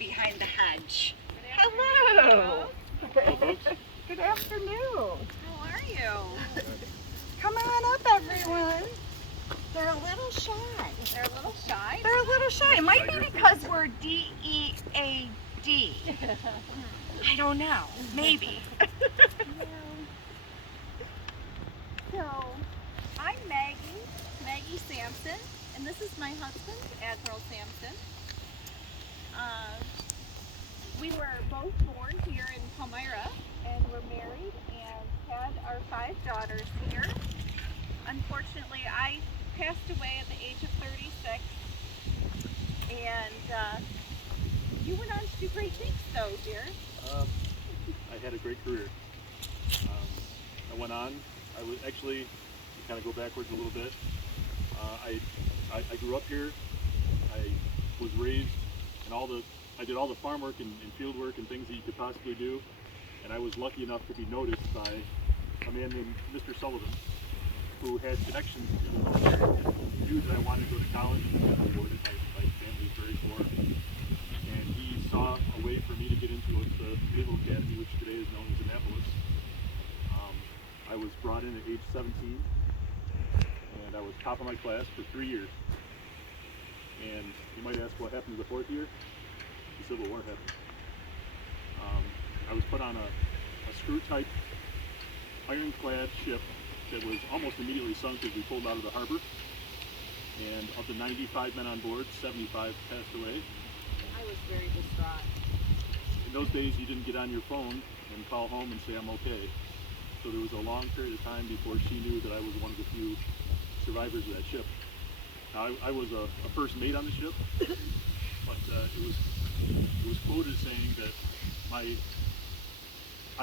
behind the hedge. Hello. Hello, folks. Good afternoon. How are you? Come on up, everyone. They're a little shy. They're a little shy. They're a little shy. It might be because we're DEAD. I don't know. Maybe. So, I'm Maggie Sampson, and this is my husband, Admiral Sampson. We were both born here in Palmyra, and we're married and had our 5 daughters here. Unfortunately, I passed away at the age of 36, and you went on to do great things though, dear. I had a great career. I went on. I was actually, to kind of go backwards a little bit, I grew up here. I was raised in I did all the farm work and field work and things that you could possibly do, and I was lucky enough to be noticed by a man named Mr. Sullivan, who had connections in the military and knew that I wanted to go to college and got awarded. My family was very poor, and he saw a way for me to get into the Naval Academy, which today is known as Annapolis. I was brought in at age 17, and I was top of my class for 3 years. And you might ask what happened to the 4th year? The Civil War happened. I was put on a screw-type ironclad ship that was almost immediately sunk as we pulled out of the harbor. And of the 95 men on board, 75 passed away. I was very distraught. In those days, you didn't get on your phone and call home and say, I'm okay. So there was a long period of time before she knew that I was one of the few survivors of that ship. Now, I was a first mate on the ship, but it was quoted as saying that I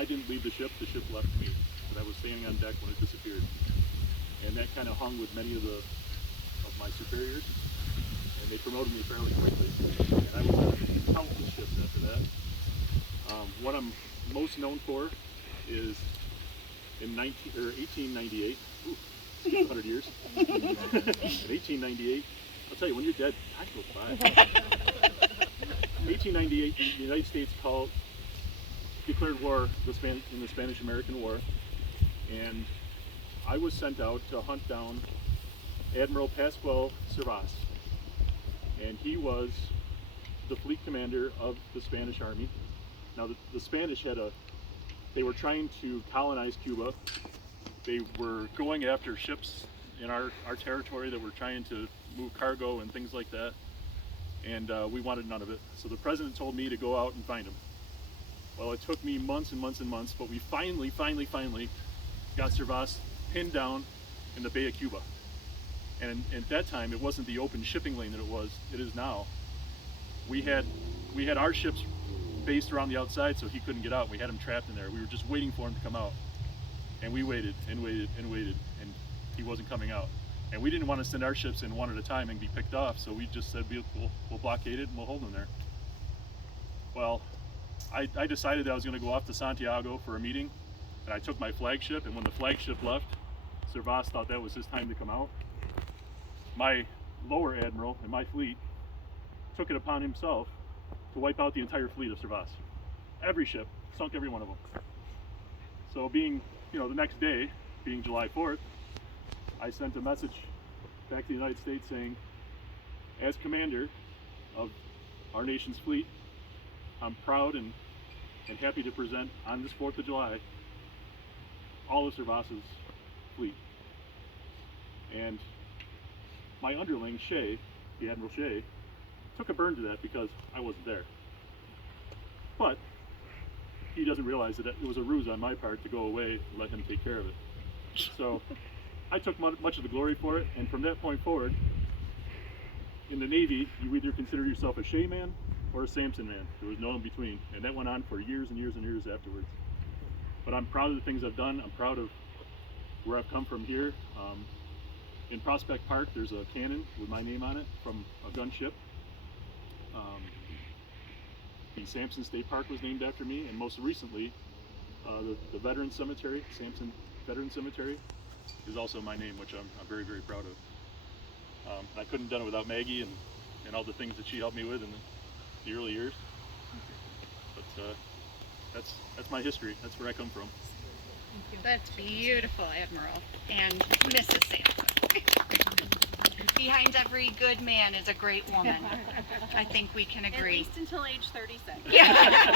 didn't leave the ship left me, that I was standing on deck when it disappeared. And that kind of hung with many of my superiors, and they promoted me fairly quickly. And I was on countless ships after that. What I'm most known for is in 1898, 100 years. In 1898, I'll tell you, when you're dead, time goes by. 1898, the United States declared war in the Spanish-American War, and I was sent out to hunt down Admiral Pascual Servas, and he was the fleet commander of the Spanish Army. Now, the Spanish they were trying to colonize Cuba. They were going after ships in our territory that were trying to move cargo and things like that, and we wanted none of it. So the president told me to go out and find him. Well, it took me months and months and months, but we finally got Servas pinned down in the Bay of Cuba. And at that time, it wasn't the open shipping lane that it is now. We had our ships based around the outside, so he couldn't get out. We had him trapped in there. We were just waiting for him to come out. And we waited and waited and waited, and he wasn't coming out. And we didn't want to send our ships in one at a time and be picked off, so we just said we'll blockade it and we'll hold him there. Well, I decided that I was going to go off to Santiago for a meeting, and I took my flagship, and when the flagship left, Servas thought that was his time to come out. My lower admiral in my fleet took it upon himself to wipe out the entire fleet of Servas. Every ship, sunk every one of them. So being, the next day, being July 4th, I sent a message back to the United States saying, as commander of our nation's fleet, I'm proud and happy to present on this 4th of July all of Servas's fleet. And my underling, Shea, the Admiral Shea, took a burn to that because I wasn't there. But he doesn't realize that it was a ruse on my part to go away and let him take care of it. So I took much of the glory for it, and from that point forward, in the Navy, you either consider yourself a Shea man or a Sampson man. There was no in between, and that went on for years and years and years afterwards. But I'm proud of the things I've done. I'm proud of where I've come from here. In Prospect Park, there's a cannon with my name on it from a gunship. The Sampson State Park was named after me, and most recently, the Veteran Cemetery, Sampson Veteran Cemetery, is also my name, which I'm very, very proud of. I couldn't have done it without Maggie and all the things that she helped me with in the early years. that's my history. That's where I come from. That's beautiful, Admiral. And Mrs. Sampson. Behind every good man is a great woman. I think we can At agree. least until age 36. Yeah.